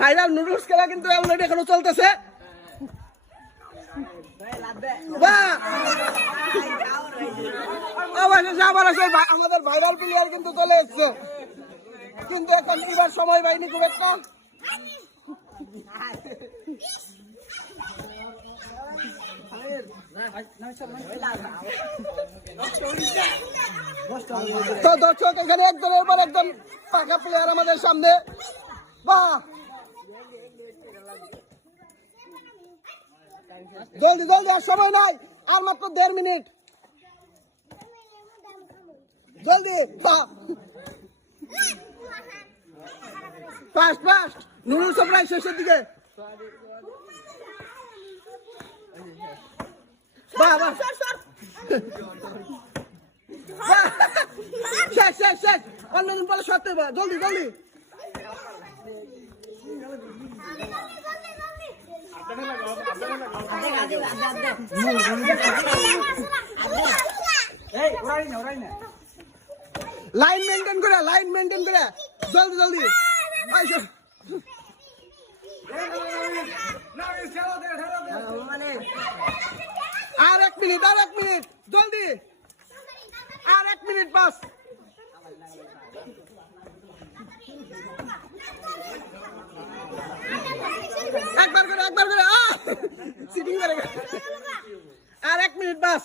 Viral noodles খেলা কিন্তু already এখনো চলতেছে। আমাদের ভাইরাল প্লেয়ার কিন্তু চলে এসছে, কিন্তু এখন এবার সময় পাইনি খুব একটা। তো দর্শক এখানে একজনের পর একজন পাকা প্লেয়ার আমাদের সামনে। বাহ, জলদি জলদি, আর সময় নাই, আর মাত্র 1.5 মিনিট, জলদি। ফাস্ট ফাস্ট, নুডলস প্রায় শেষের দিকে। বাহ বাহ, শেষ শেষ শেষ, অন্যদিন বলে সত্যি, জলদি জলদি। লাইন মেনটেন করে, লাইন মেনটেন করে, জলদি জলদি। আর 1 মিনিট, আর 1 মিনিট, জলদি, আর 1 মিনিট বাস। একবার করে, একবার করে, সিটিং করে, আর 1 মিনিট বাস,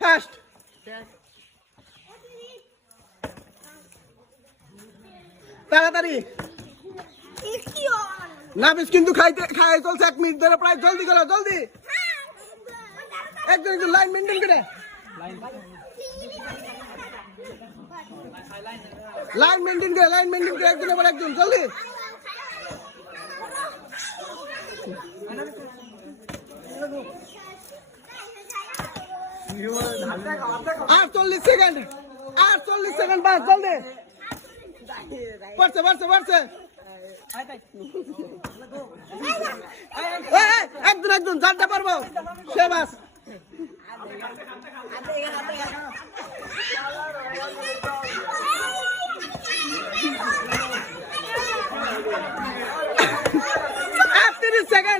ফাস্ট। তাড়াতাড়ি, নাবিস কিন্তু খাই চলছে 1 মিনিট ধরে প্রায়, জলদি করো, জলদি। একজন একজন লাইন মেনটেন করে, লাইন মেনটেন করে, লাইন মেনটেন করে, একজনের পর একজন, জলদি। আর 40 সেকেন্ড, আর 40 সেকেন্ড বাস, জলদি। বাড়ছে বাড়ছে বাড়ছে, একজন একজন, যারটা পারবো সে বাস।